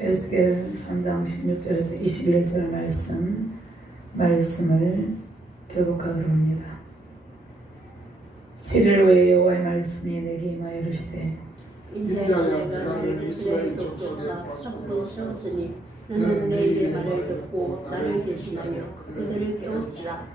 에스겔 3장 16절에서 21절 말씀을 교독하도록 합니다. 7일 후에 여호와의 말씀이 내게 임하여 이르시되 인자야 내가 너를 이스라엘 족속에 파수꾼으로 세웠으니 너는 내 입의 말을 듣고 나를 대신하여 그들을 깨우치라.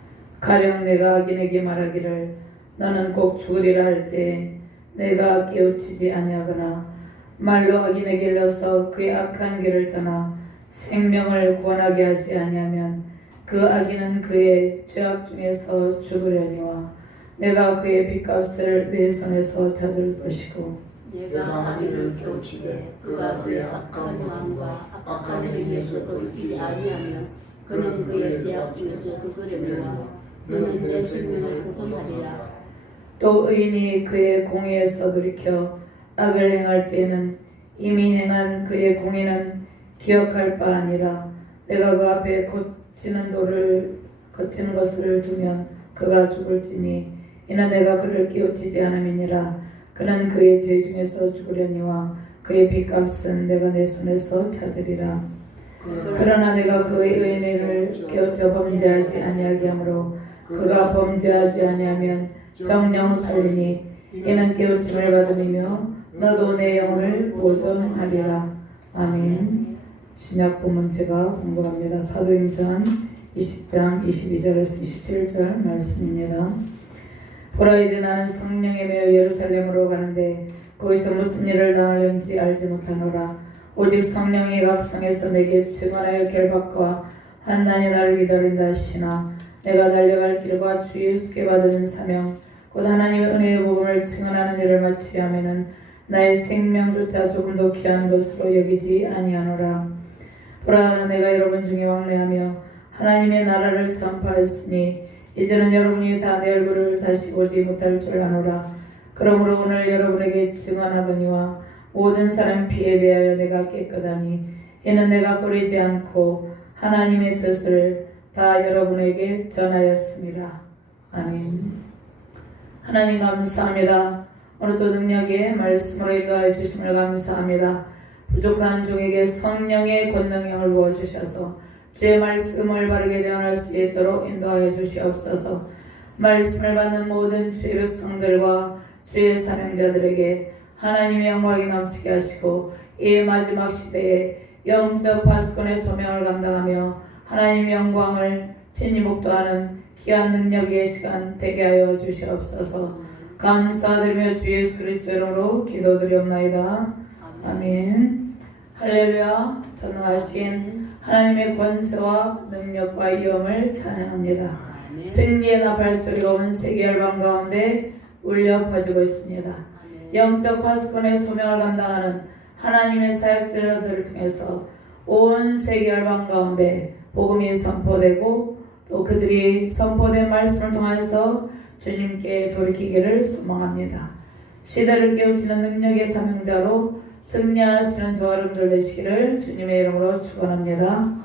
가령 내가 악인에게 말하기를 너는 꼭 죽으리라 할 때 내가 깨우치지 아니하거나 말로 악인에게 일러서 그의 악한 길을 떠나 생명을 구원하게 하지 아니하면 그 악인은 그의 죄악 중에서 죽으려니와 내가 그의 빚값을 내 손에서 찾을 것이고 내가 악인을 깨우치되 그가 그의 악한 마음과 악한 행위에서 돌이키지 아니하면 그는 그의 죄악 중에서 죽으려니와 너는 내 생명을 구원하리라. 또 의인이 그의 공의에서 돌이켜 악을 행할 때에는 이미 행한 그의 공의는 기억할 바 아니라 내가 그 앞에 거치는 것을 두면 그가 죽을지니 이는 내가 그를 깨우치지 않음이니라. 그는 그의 죄 중에서 죽으려니와 그의 빚값은 내가 내 손에서 찾으리라. 그러나 내가 그의 의인을 깨우쳐 범죄하지 아니하게 하므로 그가 범죄하지 아니하면 정령 살리니 이는 깨우침을 받음이며 너도 내 영을 보존하리라. 아멘. 신약 본문 제가 공부합니다. 사도행전 20장 22절에서 27절 말씀입니다. 보라 이제 나는 성령에 매여 예루살렘으로 가는데 거기서 무슨 일을 당하려는지 알지 못하노라. 오직 성령이 각 성에서 내게 증언하여 결박과 환난이 나를 기다린다 하시나 내가 달려갈 길과 주 예수께 받은 사명 곧 하나님의 은혜의 복음을 증언하는 일을 마치려 하면은 나의 생명조차 조금 더 귀한 것으로 여기지 아니하노라. 보라 내가 여러분 중에 왕래하며 하나님의 나라를 전파했으니 이제는 여러분이 다 내 얼굴을 다시 보지 못할 줄 아노라. 그러므로 오늘 여러분에게 증언하거니와 모든 사람 피에 대하여 내가 깨끗하니 이는 내가 꺼리지 않고 하나님의 뜻을 다 여러분에게 전하였습니다. 아멘. 하나님 감사합니다. 오늘도 능력의 말씀으로 인도하여 주심을 감사합니다. 부족한 종에게 성령의 권능형을 부어주셔서 주의 말씀을 바르게 대언할 수 있도록 인도하여 주시옵소서. 말씀을 받는 모든 주의 백성들과 주의 사명자들에게 하나님의 영광이 넘치게 하시고 이 마지막 시대에 영적 파수꾼의 소명을 감당하며 하나님의 영광을 친히 목도하는 귀한 능력의 시간 되게 하여 주시옵소서. 감사드리며 주 예수 그리스도 이름으로 기도드리옵나이다. 아멘. 할렐루야. 전능하신 하나님의 권세와 능력과 이엄을 찬양합니다. 승리의 나팔 소리가 온 세계 열방 가운데 울려 퍼지고 있습니다. 영적 파수꾼의 소명을 감당하는 하나님의 사역자들을 통해서 온 세계 열방 가운데 복음이 선포되고 또 그들이 선포된 말씀을 통해서 주님께 돌이키기를 소망합니다. 시대를 깨우치는 능력의 사명자로 승리하시는 저와 여러분들 되시기를 주님의 이름으로 축원합니다.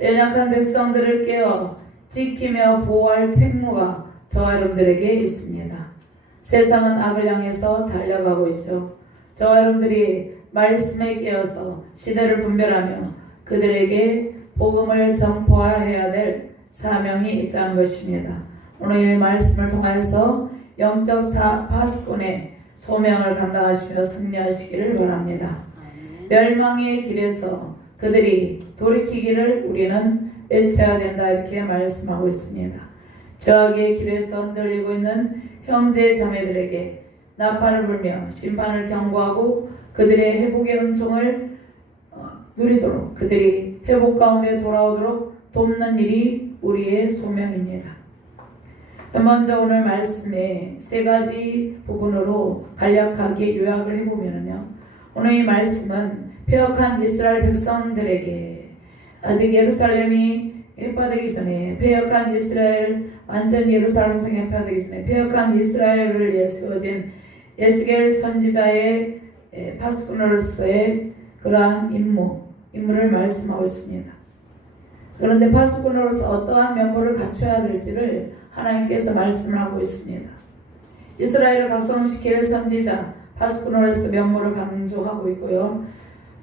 연약한 백성들을 깨워 지키며 보호할 책무가 저와 여러분들에게 있습니다. 세상은 악을 향해서 달려가고 있죠. 저와 여러분들이 말씀에 깨어서 시대를 분별하며 그들에게 복음을 전포해야 될 사명이 있다는 것입니다. 오늘 이 말씀을 통해서 영적 파수꾼의 소명을 감당하시며 승리하시기를 바랍니다. 멸망의 길에서 그들이 돌이키기를 우리는 외쳐야 된다 이렇게 말씀하고 있습니다. 저악의 길에서 흔들리고 있는 형제 자매들에게 나팔을 불며 심판을 경고하고 그들의 회복의 은총을 누리도록 그들이 회복 가운데 돌아오도록 돕는 일이 우리의 소명입니다. 먼저 오늘 말씀에 세 가지 부분으로 간략하게 요약을 해보면요. 오늘 이 말씀은 패역한 이스라엘 백성들에게 아직 예루살렘이 회파되기 전에 패역한 이스라엘 완전 예루살렘 성이 회파되기 전에 패역한 이스라엘을 위해 세워진 에스겔 선지자의 파수꾼으로서의 그러한 임무를 말씀하고 있습니다. 그런데 파수꾼으로서 어떠한 면모를 갖춰야 될지를 하나님께서 말씀을 하고 있습니다. 이스라엘을 각성시킬 선지자 파수꾼으로서 면모를 강조하고 있고요.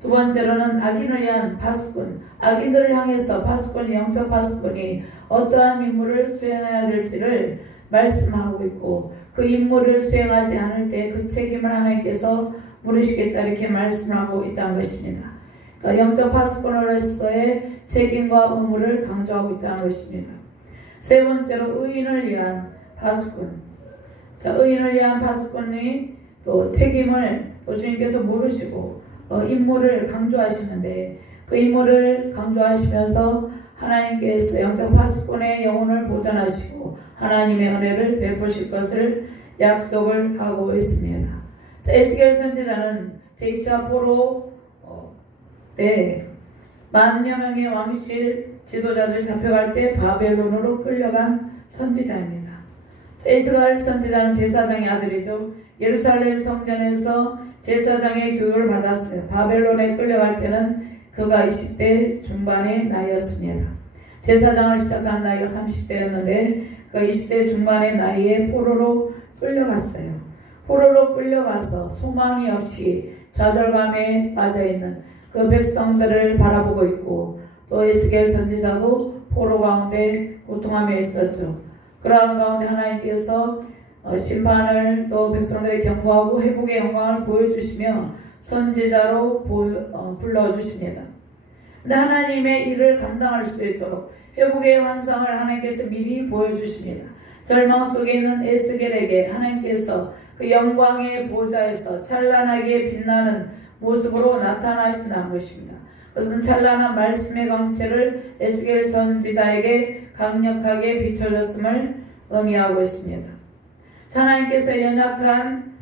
두 번째로는 악인을 위한 파수꾼, 악인들을 향해서 파수꾼, 영적 파수꾼이 어떠한 임무를 수행해야 될지를 말씀하고 있고 그 임무를 수행하지 않을 때 그 책임을 하나님께서 물으시겠다 이렇게 말씀하고 있다는 것입니다. 그러니까 영적 파수꾼으로서의 책임과 의무를 강조하고 있다는 것입니다. 세 번째로 의인을 위한 파수꾼. 자, 의인을 위한 파수꾼이 또 책임을 또 주님께서 물으시고 임무를 강조하시는데 그 임무를 강조하시면서 하나님께서 영적 파수꾼의 영혼을 보존하시고 하나님의 은혜를 베푸실 것을 약속을 하고 있습니다. 자, 에스겔 선지자는 제2차 포로 때 10,000여 명의 왕실 지도자들 잡혀갈 때 바벨론으로 끌려간 선지자입니다. 에스겔 선지자는 제사장의 아들이죠. 예루살렘 성전에서 제사장의 교육을 받았어요. 바벨론에 끌려갈 때는 그가 20대 중반의 나이였습니다. 제사장을 시작한 나이가 30대였는데 그가 20대 중반의 나이에 포로로 끌려갔어요. 포로로 끌려가서 소망이 없이 좌절감에 빠져있는 그 백성들을 바라보고 있고 또 에스겔 선지자도 포로 가운데 고통하며 있었죠. 그러한 가운데 하나님께서 심판을 또 백성들에게 경고하고 회복의 영광을 보여주시며 선지자로 불러주십니다. 근데 하나님의 일을 감당할 수 있도록 회복의 환상을 하나님께서 미리 보여주십니다. 절망 속에 있는 에스겔에게 하나님께서 그 영광의 보좌에서 찬란하게 빛나는 모습으로 나타나신다는 것입니다. 그것은 찬란한 말씀의 광채를 에스겔 선지자에게 강력하게 비춰줬음을 의미하고 있습니다. 하나님께서 연약한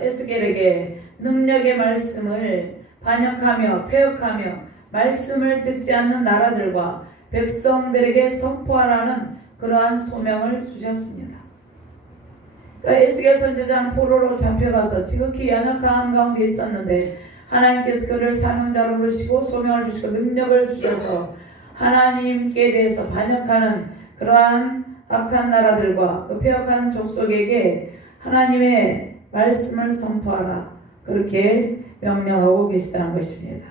에스겔에게 능력의 말씀을 반역하며 폐역하며 말씀을 듣지 않는 나라들과 백성들에게 선포하라는 그러한 소명을 주셨습니다. 에스겔 선지자는 포로로 잡혀가서 지극히 연약한 가운데 있었는데 하나님께서 그를 사명자로 부르시고 소명을 주시고 능력을 주셔서 하나님께 대해서 반역하는 그러한 악한 나라들과 그 폐역하는 족속에게 하나님의 말씀을 선포하라 그렇게 명령하고 계시다는 것입니다.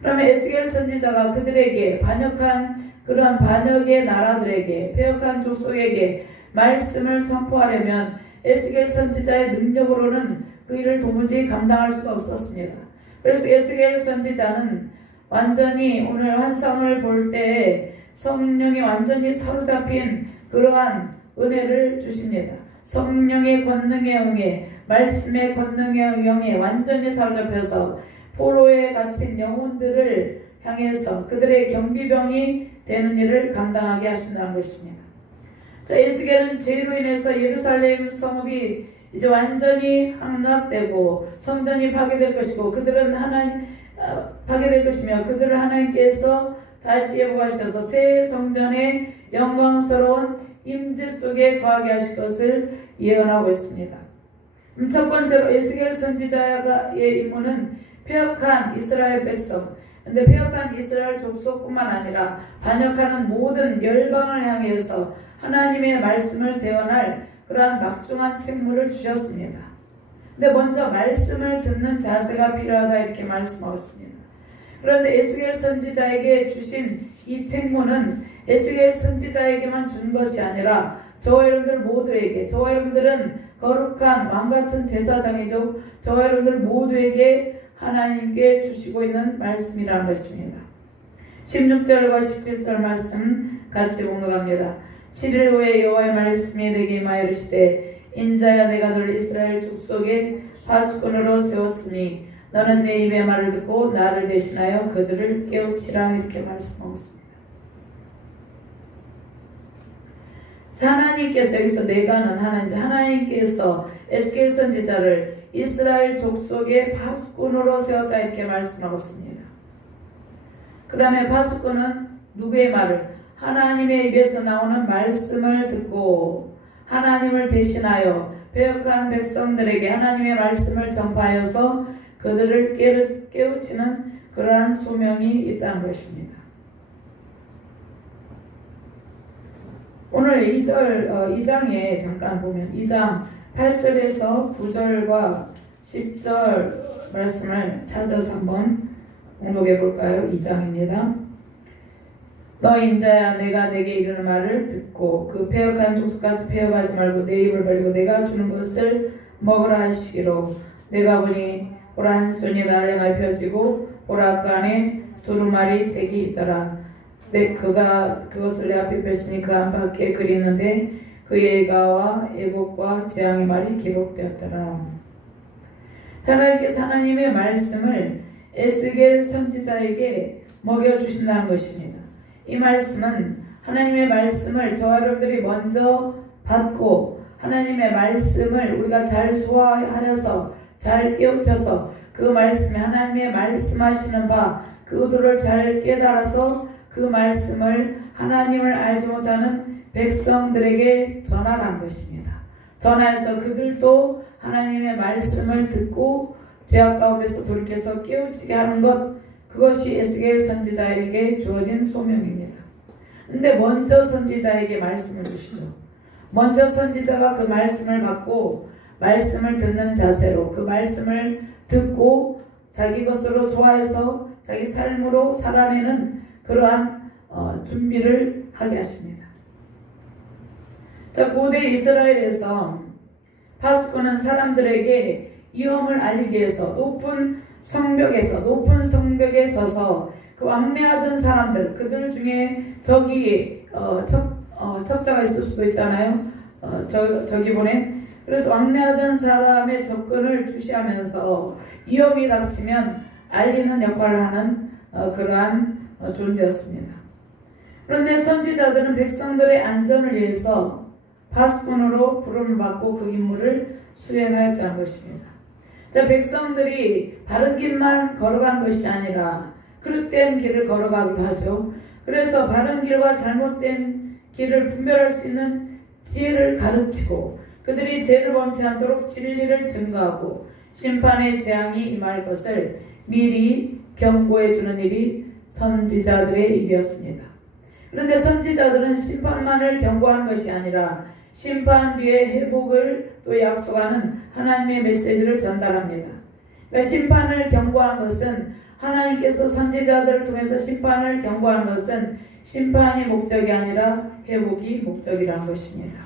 그러면 에스겔 선지자가 그들에게 반역한 그러한 반역의 나라들에게 폐역한 족속에게 말씀을 선포하려면 에스겔 선지자의 능력으로는 그 일을 도무지 감당할 수가 없었습니다. 그래서 에스겔 선지자는 완전히 오늘 환상을 볼 때 성령이 완전히 사로잡힌 그러한 은혜를 주십니다. 성령의 권능에 응해 말씀의 권능에 응해 완전히 사로잡혀서 포로에 갇힌 영혼들을 향해서 그들의 경비병이 되는 일을 감당하게 하신다는 것입니다. 자, 에스겔은 죄로 인해서 예루살렘 성읍이 이제 완전히 함락되고 성전이 파괴될 것이고 그들은 파괴될 것이며 그들을 하나님께서 다시 회복하셔서 새 성전의 영광스러운 임재 속에 거하게 하실 것을 예언하고 있습니다. 첫 번째로 에스겔 선지자의 임무는 폐역한 이스라엘 백성, 근데 폐역한 이스라엘 족속뿐만 아니라 반역하는 모든 열방을 향해서 하나님의 말씀을 대언할 그러한 막중한 책무를 주셨습니다. 근데 먼저 말씀을 듣는 자세가 필요하다 이렇게 말씀하고 있습니다. 그런데 에스겔 선지자에게 주신 이 책무는 에스겔 선지자에게만 준 것이 아니라 저와 여러분들 모두에게, 저와 여러분들은 거룩한 왕같은 제사장이죠. 저와 여러분들 모두에게 하나님께 주시고 있는 말씀이라는 것입니다. 16절과 17절 말씀 같이 공독합니다. 7일 후에 여호와의 말씀이 내게 임하여 이르시되 인자야 내가 너를 이스라엘 족속의 파수꾼으로 세웠으니 너는 내 입의 말을 듣고 나를 대신하여 그들을 깨우치라 이렇게 말씀하고 있습니다. 하나님께서 여기서 내가는 하나님께서 에스겔 선지자를 이스라엘 족속의 파수꾼으로 세웠다 이렇게 말씀하고 있습니다. 그 다음에 파수꾼은 누구의 말을? 하나님의 입에서 나오는 말씀을 듣고 하나님을 대신하여 배역한 백성들에게 하나님의 말씀을 전파하여서 그들을 깨우치는 그러한 소명이 있다는 것입니다. 오늘 2장에 잠깐 보면 2장 8절에서 9절과 10절 말씀을 찾아서 한번 공독해 볼까요? 2장입니다. 너 인자야 내가 내게 이르는 말을 듣고 그 패역한 족속같이 패역하지 말고 내 입을 벌리고 내가 주는 것을 먹으라 하시기로 내가 보니 보라 한 손이 나를 향하여 펴지고 보라 그 안에 두루마리 책이 있더라. 그가 그것을 내 앞에 펼치니 그 안팎에 글이 있는데 그의 애가와 애곡과 재앙의 말이 기록되었더라. 하나님께서 하나님의 말씀을 에스겔 선지자에게 먹여주신다는 것입니다. 이 말씀은 하나님의 말씀을 저와 여러분들이 먼저 받고 하나님의 말씀을 우리가 잘 소화하여서 잘 깨우쳐서 그 말씀이 하나님의 말씀하시는 바 그들을 잘 깨달아서 그 말씀을 하나님을 알지 못하는 백성들에게 전하라는 것입니다. 전하여서 그들도 하나님의 말씀을 듣고 죄악 가운데서 돌이켜서 깨우치게 하는 것, 그것이 에스겔 선지자에게 주어진 소명입니다. 근데 먼저 선지자에게 말씀을 주시죠. 먼저 선지자가 그 말씀을 받고 말씀을 듣는 자세로 그 말씀을 듣고 자기 것으로 소화해서 자기 삶으로 살아내는 그러한 준비를 하게 하십니다. 자, 고대 이스라엘에서 파수꾼은 사람들에게 위험을 알리기 위해서 높은 성벽에 서서 그 왕래하던 사람들, 그들 중에 적이 첩자가 있을 수도 있잖아요. 적이 보낸. 그래서 왕래하던 사람의 접근을 주시하면서 위험이 닥치면 알리는 역할을 하는 그러한 존재였습니다. 그런데 선지자들은 백성들의 안전을 위해서 파수꾼으로 부름을 받고 그 임무를 수행하였다는 것입니다. 자, 백성들이 바른 길만 걸어간 것이 아니라 그릇된 길을 걸어가기도 하죠. 그래서 바른 길과 잘못된 길을 분별할 수 있는 지혜를 가르치고 그들이 죄를 범치 않도록 진리를 증거하고 심판의 재앙이 임할 것을 미리 경고해 주는 일이 선지자들의 일이었습니다. 그런데 선지자들은 심판만을 경고하는 것이 아니라 심판 뒤에 회복을 또 약속하는 하나님의 메시지를 전달합니다. 그러니까 심판을 경고한 것은 하나님께서 선지자들을 통해서 심판을 경고하는 것은 심판이 목적이 아니라 회복이 목적이라는 것입니다.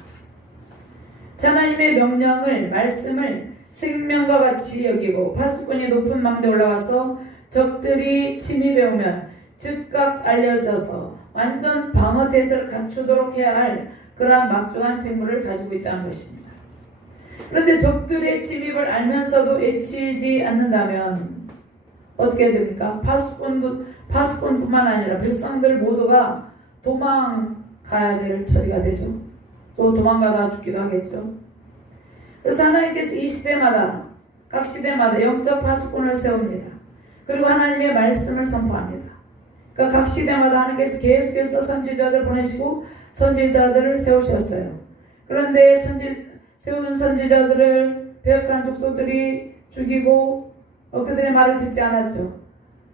하나님의 명령을 말씀을 생명과 같이 여기고 파수꾼이 높은 망대에 올라가서 적들이 침입해 오면 즉각 알려져서 완전 방어 태세를 갖추도록 해야 할 그러한 막중한 책무를 가지고 있다는 것입니다. 그런데 적들의 침입을 알면서도 애치지 않는다면 어떻게 됩니까? 파수꾼뿐만 아니라 백성들 모두가 도망가야 될 처지가 되죠. 또 도망가다 죽기도 하겠죠. 그래서 하나님께서 이 시대마다 각 시대마다 영적 파수꾼을 세웁니다. 그리고 하나님의 말씀을 선포합니다. 그러니까 각 시대마다 하나님께서 계속해서 선지자들 보내시고 선지자들을 세우셨어요. 그런데 세운 선지자들을 배역한 족속들이 죽이고 그들의 말을 듣지 않았죠.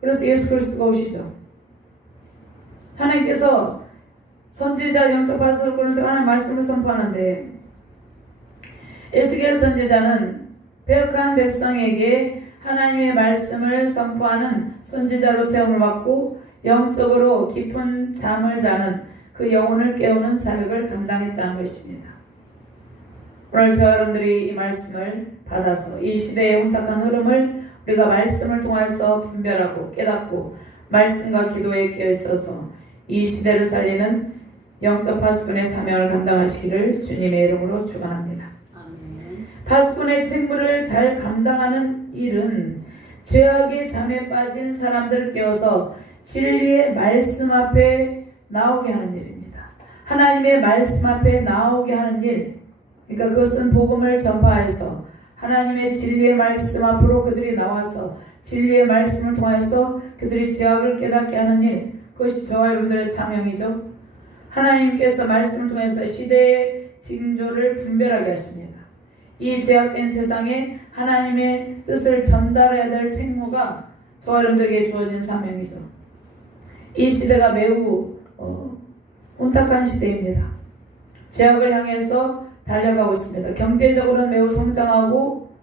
그래서 예수 그리스도가 오시죠. 하나님께서 선지자 영적 파수꾼을 세워 하나님의 말씀을 선포하는데 에스겔 선지자는 배역한 백성에게 하나님의 말씀을 선포하는 선지자로 세움을 받고 영적으로 깊은 잠을 자는 그 영혼을 깨우는 사역을 감당했다는 것입니다. 오늘 저 여러분들이 이 말씀을 받아서 이 시대의 혼탁한 흐름을 우리가 말씀을 통해서 분별하고 깨닫고 말씀과 기도에 끼어 있어서 이 시대를 살리는 영적 파수꾼의 사명을 감당하시기를 주님의 이름으로 축원합니다. 파수꾼의 책무를 잘 감당하는 일은 죄악의 잠에 빠진 사람들을 깨워서 진리의 말씀 앞에 나오게 하는 일입니다. 하나님의 말씀 앞에 나오게 하는 일, 그러니까 그것은 복음을 전파해서 하나님의 진리의 말씀 앞으로 그들이 나와서 진리의 말씀을 통해서 그들이 죄악을 깨닫게 하는 일, 그것이 저와 여러분들의 사명이죠. 하나님께서 말씀을 통해서 시대의 징조를 분별하게 하십니다. 이 죄악된 세상에 하나님의 뜻을 전달해야 될 책무가 저와 여러분들에게 주어진 사명이죠. 이 시대가 매우 혼탁한 시대입니다. 죄악을 향해서 달려가고 있습니다. 경제적으로는 매우 성장하고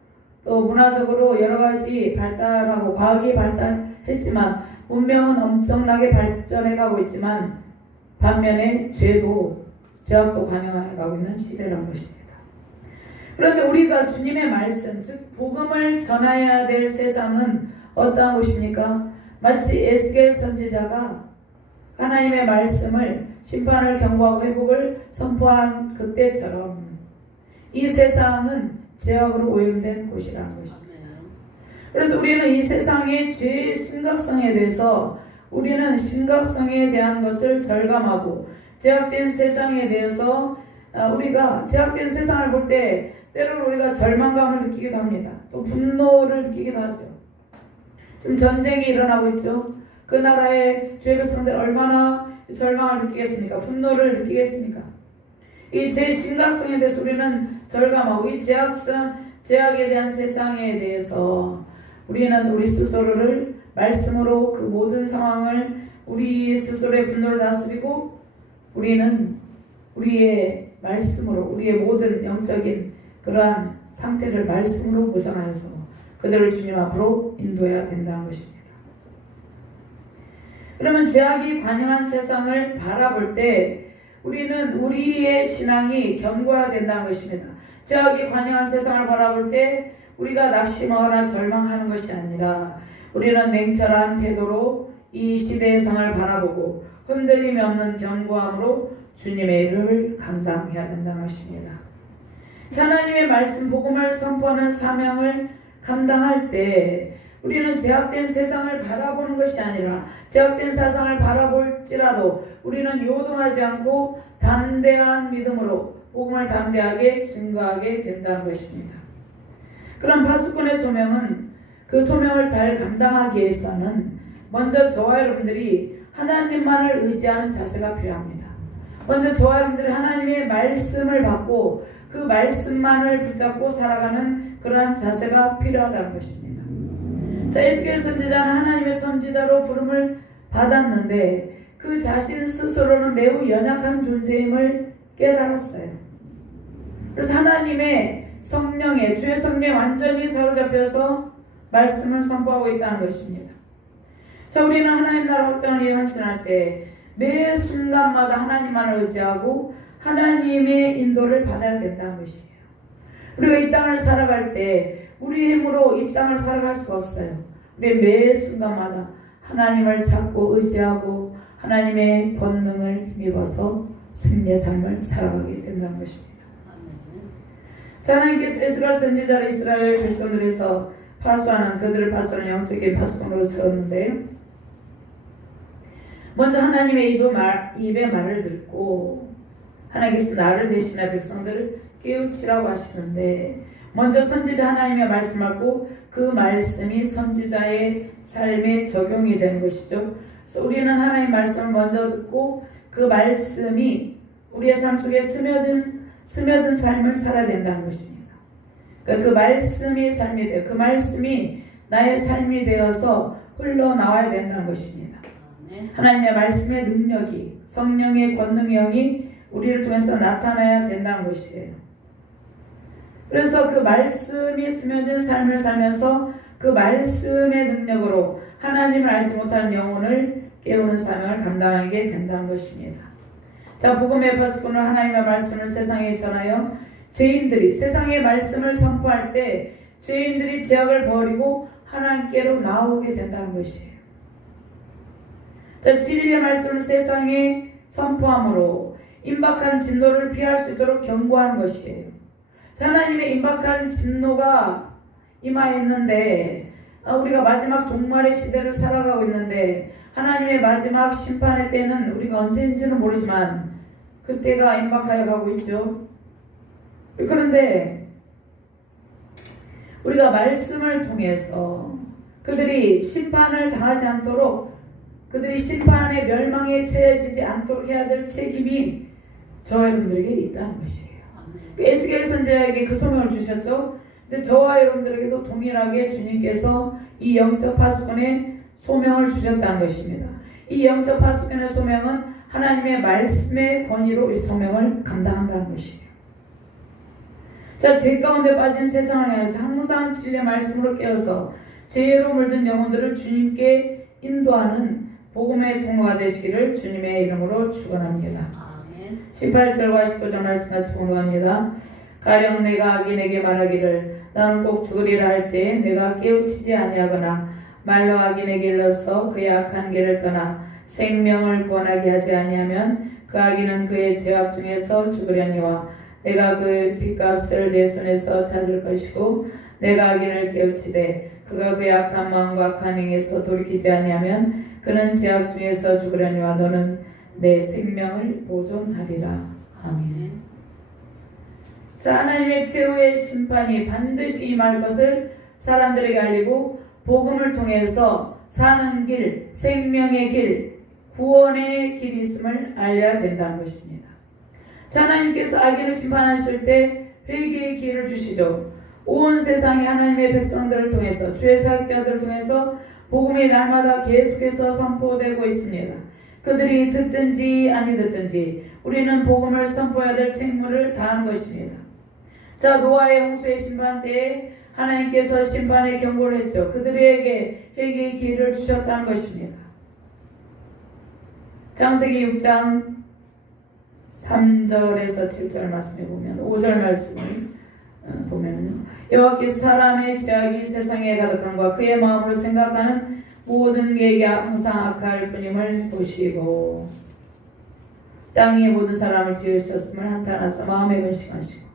또 문화적으로 여러 가지 발달하고 과학이 발달해 했지만 문명은 엄청나게 발전해 가고 있지만 반면에 죄악도 관영해 가고 있는 시대라는 것입니다. 그런데 우리가 주님의 말씀, 즉 복음을 전해야 될 세상은 어떠한 곳입니까? 마치 에스겔 선지자가 하나님의 말씀을 심판을 경고하고 회복을 선포한 그때처럼 이 세상은 죄악으로 오염된 곳이라는 것입니다. 그래서 우리는 이 세상의 죄의 심각성에 대해서 우리는 심각성에 대한 것을 절감하고 죄악된 세상에 대해서 우리가 죄악된 세상을 볼 때 때로는 우리가 절망감을 느끼기도 합니다. 또 분노를 느끼기도 하죠. 지금 전쟁이 일어나고 있죠. 그 나라의 주의 백성들 얼마나 절망을 느끼겠습니까? 분노를 느끼겠습니까? 이 죄의 심각성에 대해서 우리는 절감하고 이 죄악에 대한 세상에 대해서 우리는 우리 스스로를 말씀으로 그 모든 상황을 우리 스스로의 분노를 다스리고 우리는 우리의 말씀으로 우리의 모든 영적인 그러한 상태를 말씀으로 보장하여서 그들을 주님 앞으로 인도해야 된다는 것입니다. 그러면 죄악이 관영한 세상을 바라볼 때 우리는 우리의 신앙이 견고해야 된다는 것입니다. 죄악이 관영한 세상을 바라볼 때 우리가 낙심하거나 절망하는 것이 아니라 우리는 냉철한 태도로 이 시대의 상을 바라보고 흔들림이 없는 견고함으로 주님의 일을 감당해야 된다는 것입니다. 하나님의 말씀 복음을 선포하는 사명을 감당할 때 우리는 죄악된 세상을 바라보는 것이 아니라 죄악된 세상을 바라볼지라도 우리는 요동하지 않고 담대한 믿음으로 복음을 담대하게 증거하게 된다는 것입니다. 그럼 파수꾼의 소명은 그 소명을 잘 감당하기 위해서는 먼저 저와 여러분들이 하나님만을 의지하는 자세가 필요합니다. 먼저 저와 여러분들이 하나님의 말씀을 받고 그 말씀만을 붙잡고 살아가는 그러한 자세가 필요하다는 것입니다. 자, 에스겔 선지자는 하나님의 선지자로 부름을 받았는데 그 자신 스스로는 매우 연약한 존재임을 깨달았어요. 그래서 하나님의 성령에 주의 성령에 완전히 사로잡혀서 말씀을 선포하고 있다는 것입니다. 자, 우리는 하나님 나라 확장을 위해 헌신할 때 매 순간마다 하나님만을 의지하고 하나님의 인도를 받아야 된다는 것이에요. 우리가 이 땅을 살아갈 때 우리 힘으로 이 땅을 살아갈 수가 없어요. 우리 매 순간마다 하나님을 찾고 의지하고 하나님의 권능을 힘입어서 승리의 삶을 살아가게 된다는 것입니다. 자, 하나님께서 에스겔 선지자를 이스라엘 백성들에서 파수하는 그들을 파수하는 영적인 파수꾼으로 세웠는데요. 먼저 하나님의 입의 말을 듣고 하나님께서 나를 대신해 백성들을 깨우치라고 하시는데 먼저 선지자 하나님의 말씀을 받고 그 말씀이 선지자의 삶에 적용이 되는 것이죠. 그래서 우리는 하나님의 말씀을 먼저 듣고 그 말씀이 우리의 삶 속에 스며든 삶을 살아야 된다는 것입니다. 그러니까 그 말씀이 삶이 되어 그 말씀이 나의 삶이 되어서 흘러나와야 된다는 것입니다. 하나님의 말씀의 능력이 성령의 권능의 영이 우리를 통해서 나타나야 된다는 것이에요. 그래서 그 말씀이 스며든 삶을 살면서 그 말씀의 능력으로 하나님을 알지 못하는 영혼을 깨우는 사명을 감당하게 된다는 것입니다. 자, 복음의 파수꾼은 하나님의 말씀을 세상에 전하여 죄인들이 세상의 말씀을 선포할 때 죄인들이 죄악을 버리고 하나님께로 나오게 된다는 것이에요. 자, 진리의 말씀을 세상에 선포함으로 임박한 진노를 피할 수 있도록 경고하는 것이에요. 자, 하나님의 임박한 진노가 임하였는데 우리가 마지막 종말의 시대를 살아가고 있는데 하나님의 마지막 심판의 때는 우리가 언제인지는 모르지만 그때가 임박하여 가고 있죠. 그런데 우리가 말씀을 통해서 그들이 심판을 당하지 않도록 그들이 심판의 멸망에 처해지지 않도록 해야 될 책임이 저와 여러분들에게 있다는 것이에요. 에스겔 선지자에게 그 소명을 주셨죠. 근데 저와 여러분들에게도 동일하게 주님께서 이 영적 파수꾼의 소명을 주셨다는 것입니다. 이 영적 파수꾼의 소명은 하나님의 말씀의 권위로 이 소명을 감당한다는 것이에요. 자, 죄 가운데 빠진 세상을 향해서 항상 진리의 말씀으로 깨어서 죄로 물든 영혼들을 주님께 인도하는 복음의 통로가 되시기를 주님의 이름으로 축원합니다. 아멘. 18절과 19절 말씀 같이 봉독합니다. 가령 내가 악인에게 말하기를 나는 꼭 죽으리라 할 때 내가 깨우치지 아니하거나 말로 악인에게 일러서 그의 악한 길을 떠나 생명을 구원하게 하지 아니하면 그 악인은 그의 죄악 중에서 죽으려니와 내가 그 빚값을 내 손에서 찾을 것이고 내가 악인을 깨우치되 그가 그의 악한 마음과 악한 행에서 돌이키지 아니하면 그는 죄악 중에서 죽으려니와 너는 내 생명을 보존하리라. 아멘. 자, 하나님의 최후의 심판이 반드시 임할 것을 사람들에게 알리고 복음을 통해서 사는 길, 생명의 길, 구원의 길이 있음을 알려야 된다는 것입니다. 자, 하나님께서 악인을 심판하실 때 회개의 기회를 주시죠. 온 세상에 하나님의 백성들을 통해서 주의 사역자들을 통해서 복음이 날마다 계속해서 선포되고 있습니다. 그들이 듣든지 아니 듣든지 우리는 복음을 선포해야 될 책무를 다한 것입니다. 자, 노아의 홍수의 심판 때에 하나님께서 심판의 경고를 했죠. 그들에게 회개의 기회를 주셨다는 것입니다. 창세기 6장 3절에서 7절 말씀에 보면 5절 말씀을 보면요. 여호와께서 사람의 죄악이 세상에 가득함과 그의 마음으로 생각하는 모든 계획이 항상 악할 뿐임을 보시고 땅 위의 모든 사람을 지으셨음을 한탄하사 마음에 근심하시고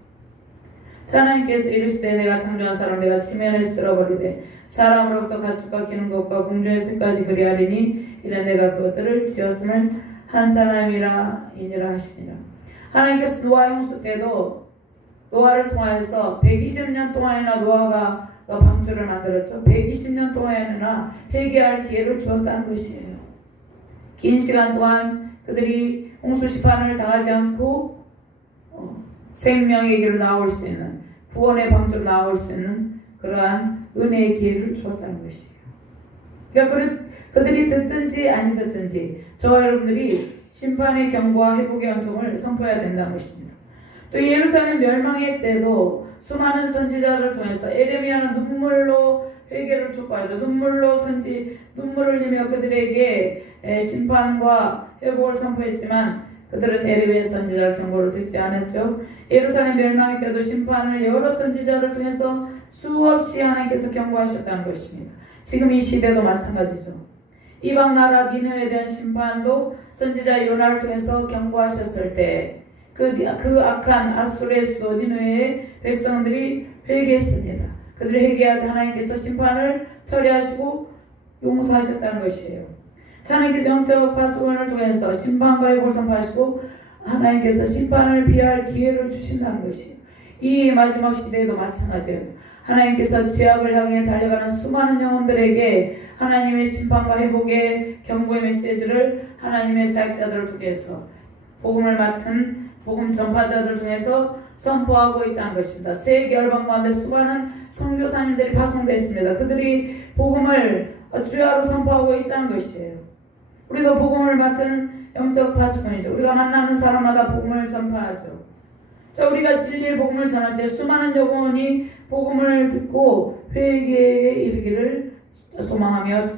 하나님께서 이르시되 내가 창조한 사람 내가 치면에 쓸어버리되 사람으로부터 가축과 기는 것과 공중의 새까지 그리하리니 이는 내가 그것들을 지었음을 한탄함이라 이니라 하시니라. 하나님께서 노아 홍수 때도 노아를 통하여서 120년 동안이나 노아가 방주를 만들었죠. 120년 동안이나 회개할 기회를 주었다는 것이에요. 긴 시간 동안 그들이 홍수 심판을 당하지 않고 생명의 길로 나올 수 있는 구원의 방주로 나올 수 있는 그러한 은혜의 기회를 주었다는 것이에요. 그러니까 그들이 듣든지 아니 듣든지 저와 여러분들이 심판의 경고와 회복의 은총을 선포해야 된다는 것입니다. 또 예루살렘 멸망의 때도 수많은 선지자를 통해서 에레미야는 눈물로 회개를 촉구하죠. 눈물로 눈물을 흘리며 그들에게 심판과 회복을 선포했지만 그들은 에레미야 선지자의 경고를 듣지 않았죠. 예루살렘 멸망의 때도 심판을 여러 선지자를 통해서 수없이 하나님께서 경고하셨다는 것입니다. 지금 이 시대도 마찬가지죠. 이방 나라 니느웨에 대한 심판도 선지자 요나를 통해서 경고하셨을 때 그 악한 아수르의 수도 니느웨의 백성들이 회개했습니다. 그들이 회개하자 하나님께서 심판을 처리하시고 용서하셨다는 것이에요. 하나님께서 영적 파수꾼을 통해서 심판과 회복을 선포하시고 하나님께서 심판을 피할 기회를 주신다는 것이에요. 이 마지막 시대에도 마찬가지예요. 하나님께서 죄악을 향해 달려가는 수많은 영혼들에게 하나님의 심판과 회복의 경고의 메시지를 하나님의 사역자들을 통해서 복음을 맡은 복음 전파자들을 통해서 선포하고 있다는 것입니다. 세계 열방 가운데 수많은 선교사님들이 파송되어 있습니다. 그들이 복음을 주야로 선포하고 있다는 것이에요. 우리도 복음을 맡은 영적 파수꾼이죠. 우리가 만나는 사람마다 복음을 전파하죠. 자, 우리가 진리의 복음을 전할 때 수많은 영혼이 복음을 듣고 회개에 이르기를 소망하며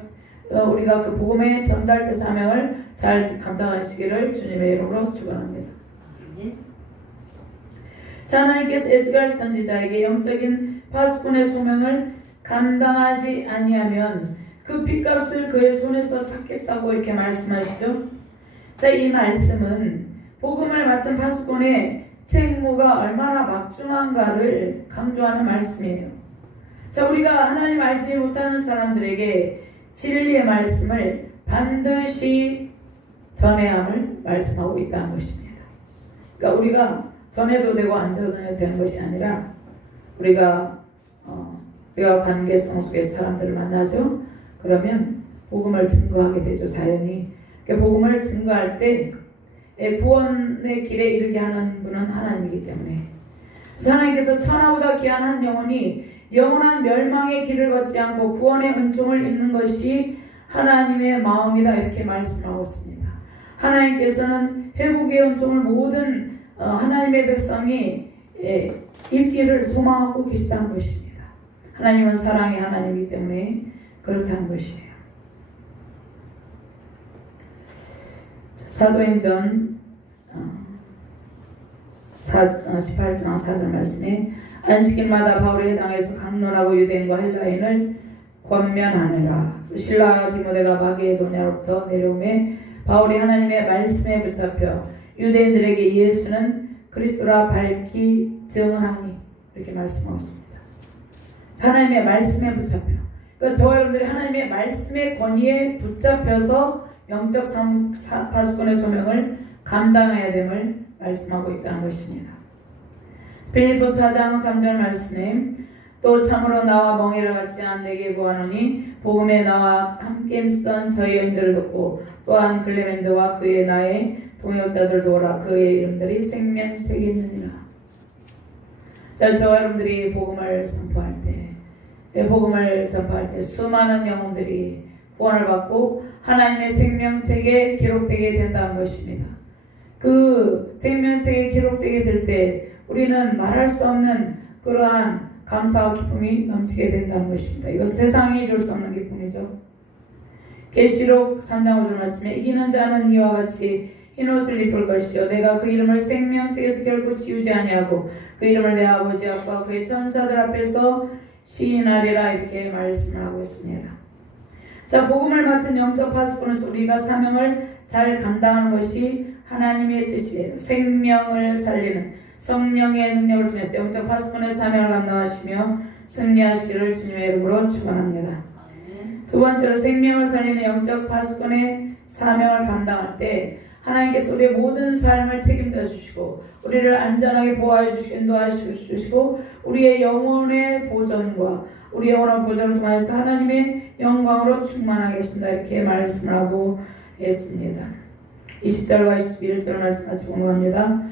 우리가 그 복음의 전달자 사명을 잘 감당하시기를 주님의 이름으로 축원합니다. 자, 하나님께서 에스겔 선지자에게 영적인 파수꾼의 소명을 감당하지 아니하면 그 빚값을 그의 손에서 찾겠다고 이렇게 말씀하시죠. 자, 이 말씀은 복음을 맡은 파수꾼의 책무가 얼마나 막중한가를 강조하는 말씀이에요. 자, 우리가 하나님 알지 못하는 사람들에게 진리의 말씀을 반드시 전해야 함을 말씀하고 있다는 것입니다. 그러니까 우리가 전해도 되고 안 전해도 되는 것이 아니라 우리가 관계성 속에서 사람들을 만나죠. 그러면 복음을 증거하게 되죠. 자연히. 그러니까 복음을 증거할 때 구원의 길에 이르게 하는 분은 하나님이기 때문에 하나님께서 천하보다 귀한 한 영혼이 영원한 멸망의 길을 걷지 않고 구원의 은총을 입는 것이 하나님의 마음이다 이렇게 말씀하고 있습니다. 하나님께서는 회복의 은총을 모든 하나님의 백성이 입기를 소망하고 계시다는 것입니다. 하나님은 사랑의 하나님이기 때문에 그렇다는 것이에요. 사도행전 18장 4절 말씀에 안식일마다 바울이 해당에서 강론하고 유대인과 헬라인을 권면하느라. 실라와 디모데가 마게도냐로부터 내려오매 바울이 하나님의 말씀에 붙잡혀 유대인들에게 예수는 그리스도라 밝히 증언하니 이렇게 말씀하고 있습니다. 하나님의 말씀에 붙잡혀. 그러니까 저와 여러분들이 하나님의 말씀의 권위에 붙잡혀서 영적 파수꾼의 소명을 감당해야 됨을 말씀하고 있다는 것입니다. 빌립보서 4장 3절 말씀에 또 참으로 나와 멍에를 같이 한 내게 구하노니 복음에 나와 함께 있던 저희 여인들을 돕고 또한 글레멘드와 그의 나의 동역자들 도우라. 그의 이름들이 생명책에 있느니라. 자, 저와 여러분들이 복음을 선포할 때, 복음을 전파할 때 수많은 영혼들이 구원을 받고 하나님의 생명책에 기록되게 된다는 것입니다. 그 생명책에 기록되게 될 때 우리는 말할 수 없는 그러한 감사와 기쁨이 넘치게 된다는 것입니다. 이것은 세상이 줄 수 없는 기쁨이죠. 계시록 3장 5절 말씀에 이기는 자는 이와 같이 흰옷을 입을 것이요 내가 그 이름을 생명책에서 결코 지우지 아니하고 그 이름을 내 아버지 앞과 그의 천사들 앞에서 시인하리라. 이렇게 말씀을 하고 있습니다. 자, 복음을 맡은 영적 파수꾼은 우리가 사명을 잘 감당하는 것이 하나님의 뜻이에요. 생명을 살리는 성령의 능력을 통해서 영적 파수꾼의 사명을 감당하시며 승리하시기를 주님의 이름으로 축원합니다. 두 번째로 생명을 살리는 영적 파수꾼의 사명을 감당할 때 하나님께서 우리의 모든 삶을 책임져 주시고 우리를 안전하게 보호해 주시고 인도해 주시고 우리의 영혼의 보존과 우리 영혼의 보존을 통해서 하나님의 영광으로 충만하게 하신다. 이렇게 말씀을 하고 있습니다. 20절과 21절 말씀 같이 공부합니다.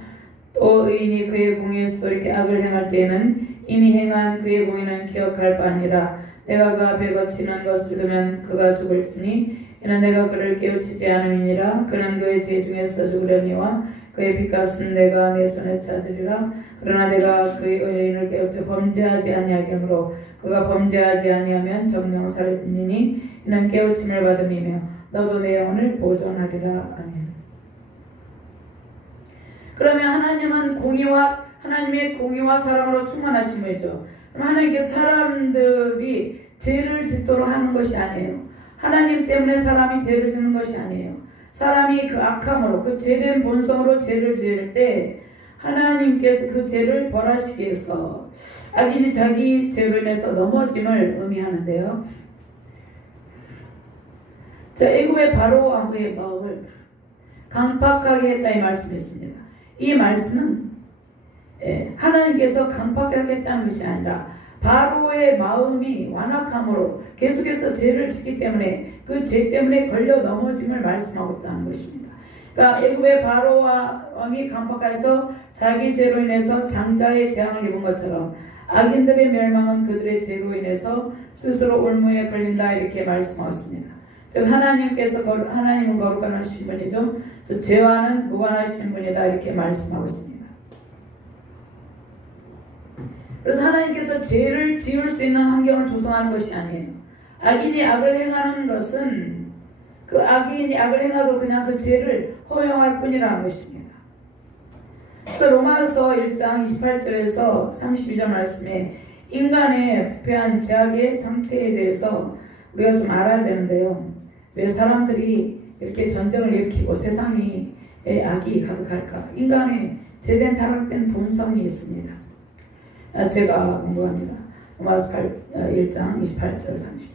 또 의인이 그의 공의에서 이렇게 악을 행할 때에는 이미 행한 그의 공의는 기억할 바 아니라 내가 그 앞에 거치는 것을 두면 그가 죽을지니 이는 내가 그를 깨우치지 않음이니라. 그는 그의 죄 중에서 죽으려니와 그의 빚값은 내가 내 손에 찾으리라. 그러나 내가 그의 의인을 깨우쳐 범죄하지 아니하게 하므로 그가 범죄하지 아니하면 정령살이니 이는 깨우침을 받음이며 너도 내 영혼을 보존하리라. 아멘. 그러면 하나님은 하나님의 공의와 사랑으로 충만하신 분이죠. 그럼 하나님께서 사람들이 죄를 짓도록 하는 것이 아니에요. 하나님 때문에 사람이 죄를 짓는 것이 아니에요. 사람이 그 악함으로 그 죄된 본성으로 죄를 지을 때 하나님께서 그 죄를 벌하시기 위해서 악인이 자기 죄로 인해서 넘어짐을 의미하는데요. 자, 애굽의 바로 왕의 마음을 강팍하게 했다 이 말씀이 있습니다. 이 말씀은 하나님께서 강팍하게 했다는 것이 아니라 바로의 마음이 완악함으로 계속해서 죄를 짓기 때문에 그 죄 때문에 걸려 넘어짐을 말씀하고 있다는 것입니다. 그러니까 애굽의 바로 왕이 강팍해서 자기 죄로 인해서 장자의 재앙을 입은 것처럼 악인들의 멸망은 그들의 죄로 인해서 스스로 올무에 걸린다. 이렇게 말씀하셨습니다. 즉 하나님은 거룩하신 분이죠. 그래서 죄와는 무관하신 분이다. 이렇게 말씀하고 있습니다. 그래서 하나님께서 죄를 지을 수 있는 환경을 조성하는 것이 아니에요. 악인이 악을 행하는 것은 그 악인이 악을 행하고 그냥 그 죄를 허용할 뿐이라는 것입니다. 그래서 로마서 1장 28절에서 32절 말씀에 인간의 부패한 죄악의 상태에 대해서 우리가 좀 알아야 되는데요. 왜 사람들이 이렇게 전쟁을 일으키고 세상이 악이 가득할까? 인간의 죄된 타락된 본성이 있습니다. 제가 공부합니다. 로마서 1장 28절 30절.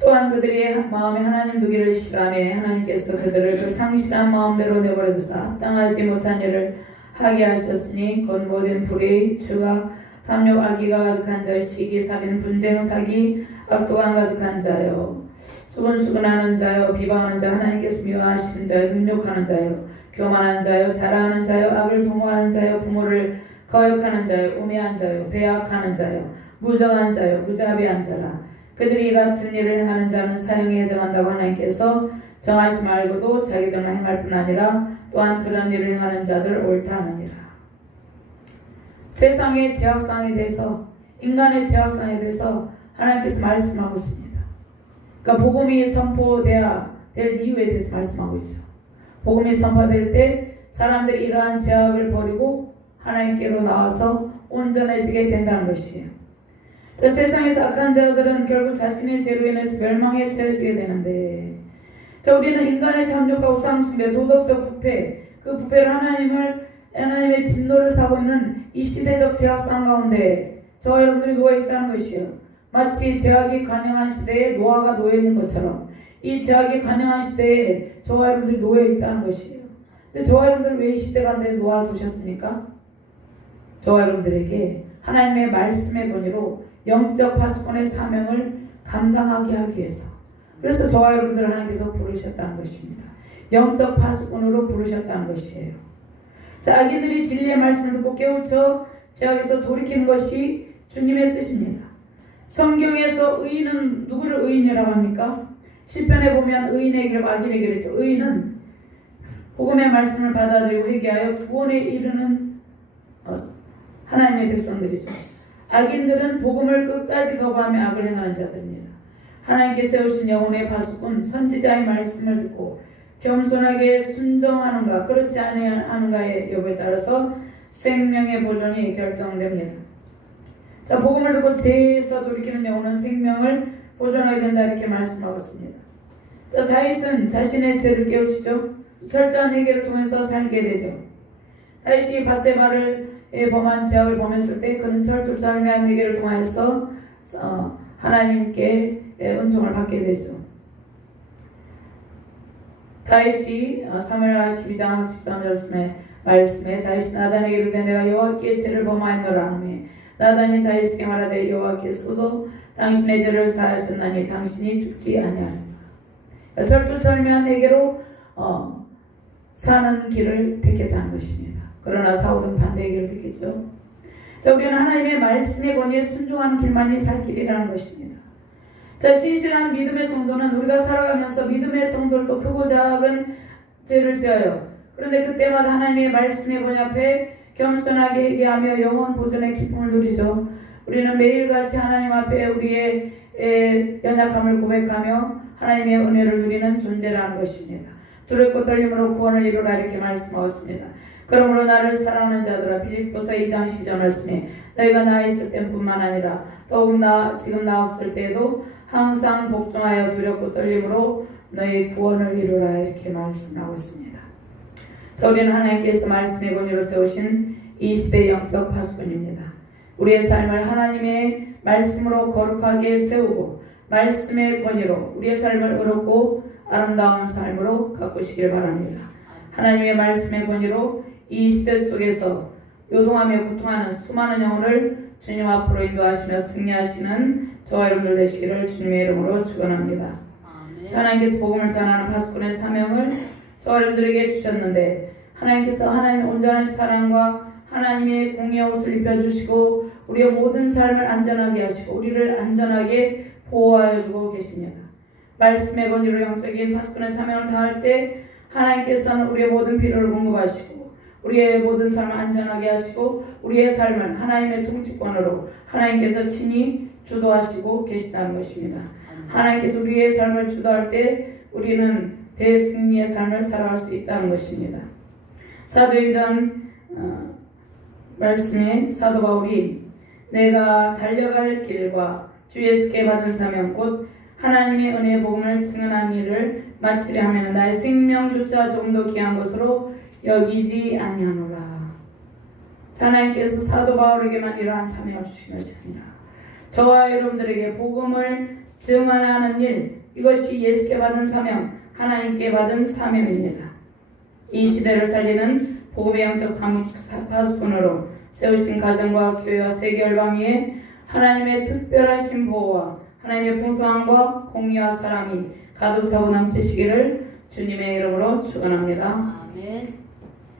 또한 그들이 마음에 하나님 두기를 싫어하며 하나님께서 그들을 그 상실한 마음대로 내버려 두사 합당하지 못한 일을 하게 하셨으니 곧 모든 불의, 추악, 탐욕, 악의가 가득한 자, 시기, 살인, 분쟁, 사기, 악도가 가득한 자요, 수근수근하는 자요, 비방하는 자, 하나님께서 미워하시는 자요, 능욕하는 자요, 교만한 자요, 자랑하는 자요, 악을 도모하는 자요, 부모를 거역하는 자요, 우매한 자요, 배악하는 자요, 무정한 자요, 무자비한 자라. 그들이 이 같은 일을 행하는 자는 사형에 해당한다고 하나님께서 정하지 말고도 자기들만 행할 뿐 아니라 또한 그런 일을 행하는 자들 옳다 하느니라. 세상의 죄악상에 대해서, 인간의 죄악상에 대해서 하나님께서 말씀하고 있습니다. 그러니까 복음이 선포돼야 될 이유에 대해서 말씀하고 있죠. 복음이 선포될 때 사람들이 이러한 제약을 버리고 하나님께로 나와서 온전해지게 된다는 것이에요. 자, 세상에서 악한 자들은 결국 자신의 죄로 인해서 멸망에 처해지게 되는데, 자, 우리는 인간의 탐욕과 우상숭배, 도덕적 부패, 그 부패를 하나님의 진노를 사고 있는 이 시대적 제약상 가운데 저와 여러분들이 놓여있다는 것이에요. 마치 제약이 가능한 시대에 노아가 놓여있는 것처럼 이 제약이 가능한 시대에 저와 여러분들이 놓여있다는 것이에요. 근데 저와 여러분들 왜 이 시대 가운데 놓아두셨습니까? 저와 여러분들에게 하나님의 말씀의 권위로 영적 파수꾼의 사명을 감당하게 하기 위해서, 그래서 저와 여러분들을 하나님께서 부르셨다는 것입니다. 영적 파수꾼으로 부르셨다는 것이에요. 자, 아기들이 진리의 말씀을 듣고 깨우쳐 죄악에서 돌이키는 것이 주님의 뜻입니다. 성경에서 의인은 누구를 의인이라고 합니까? 시편에 보면 의인에게 악인에게 그랬죠. 의인은 복음의 말씀을 받아들이고 회개하여 구원에 이르는 하나님의 백성들이죠. 악인들은 복음을 끝까지 거부하며 악을 행하는 자들입니다. 하나님께 세우신 영혼의 파수꾼 선지자의 말씀을 듣고 겸손하게 순종하는가 그렇지 않은가의 여부에 따라서 생명의 보존이 결정됩니다. 자, 복음을 듣고 죄에서 돌이키는 영혼은 생명을 보존하게 된다 이렇게 말씀하고 있습니다. 자, 다윗은 자신의 죄를 깨우치죠. 철저한 회개를 통해서 살게 되죠. 다윗이 밧세바를 범한 죄악을 범했을 때 그는 철저한 회개를 통하여서 하나님께 은총을 받게 되죠. 다윗이 사무엘하 12장 13절 말씀에 다윗이 나단에게 이르되 내가 여호와께 죄를 범하였노라 하며 나단이 다윗에게 말하되 여호와께서도 당신의 죄를 사하셨나니 당신이 죽지 아니하리라. 철두철미한 회개로 사는 길을 택했다는 것입니다. 그러나 사울은 반대의 길을 택했죠. 자, 우리는 하나님의 말씀의 권위에 순종하는 길만이 살 길이라는 것입니다. 자, 신실한 믿음의 성도는 우리가 살아가면서 믿음의 성도들도 크고 작은 죄를 지어요. 그런데 그때마다 하나님의 말씀의 권위 앞에 겸손하게 회개하며 영원 보존의 기쁨을 누리죠. 우리는 매일같이 하나님 앞에 우리의 연약함을 고백하며 하나님의 은혜를 누리는 존재라는 것입니다. 두렵고 떨림으로 구원을 이루라 이렇게 말씀하셨습니다. 그러므로 나를 사랑하는 자들아, 빌립보서 2장 12절 말씀에 너희가 나 있을 때뿐만 아니라 더욱 지금 나 없을 때에도 항상 복종하여 두렵고 떨림으로 너희 구원을 이루라 이렇게 말씀하고 있습니다. 자, 우리는 하나님께서 말씀의 권위로 세우신 이 시대의 영적 파수꾼입니다. 우리의 삶을 하나님의 말씀으로 거룩하게 세우고 말씀의 권위로 우리의 삶을 의롭고 아름다운 삶으로 가꾸시길 바랍니다. 하나님의 말씀의 권위로 이 시대 속에서 요동하며 고통하는 수많은 영혼을 주님 앞으로 인도하시며 승리하시는 저와 여러분들 되시기를 주님의 이름으로 축원합니다. 하나님께서 복음을 전하는 파수꾼의 사명을 저와 여러분들에게 주셨는데, 하나님께서 하나님의 온전한 사랑과 하나님의 공의의 옷을 입혀주시고 우리의 모든 삶을 안전하게 하시고 우리를 안전하게 보호하여 주고 계십니다. 말씀의 권위로 영적인 파수꾼의 사명을 다할 때 하나님께서는 우리의 모든 필요를 공급하시고 우리의 모든 삶을 안전하게 하시고 우리의 삶을 하나님의 통치권으로 하나님께서 친히 주도하시고 계시다는 것입니다. 하나님께서 우리의 삶을 주도할 때 우리는 대승리의 삶을 살아갈 수 있다는 것입니다. 사도행전 말씀에 사도 바울이 내가 달려갈 길과 주 예수께 받은 사명 곧 하나님의 은혜의 복음을 증언한 일을 마치려 하면 나의 생명조차 조금 더 귀한 것으로 여기지 아니하노라. 하나님께서 사도 바울에게만 이러한 사명을 주신 것이 아니라 저와 여러분들에게 복음을 증언하는 일, 이것이 예수께 받은 사명, 하나님께 받은 사명입니다. 이 시대를 살리는 복음의 영적 파수꾼으로 세우신 가정과 교회와 세계 열방위에 하나님의 특별하신 보호와 하나님의 풍성함과 공의와 사랑이 가득 차고 넘치시기를 주님의 이름으로 축원합니다. 아멘.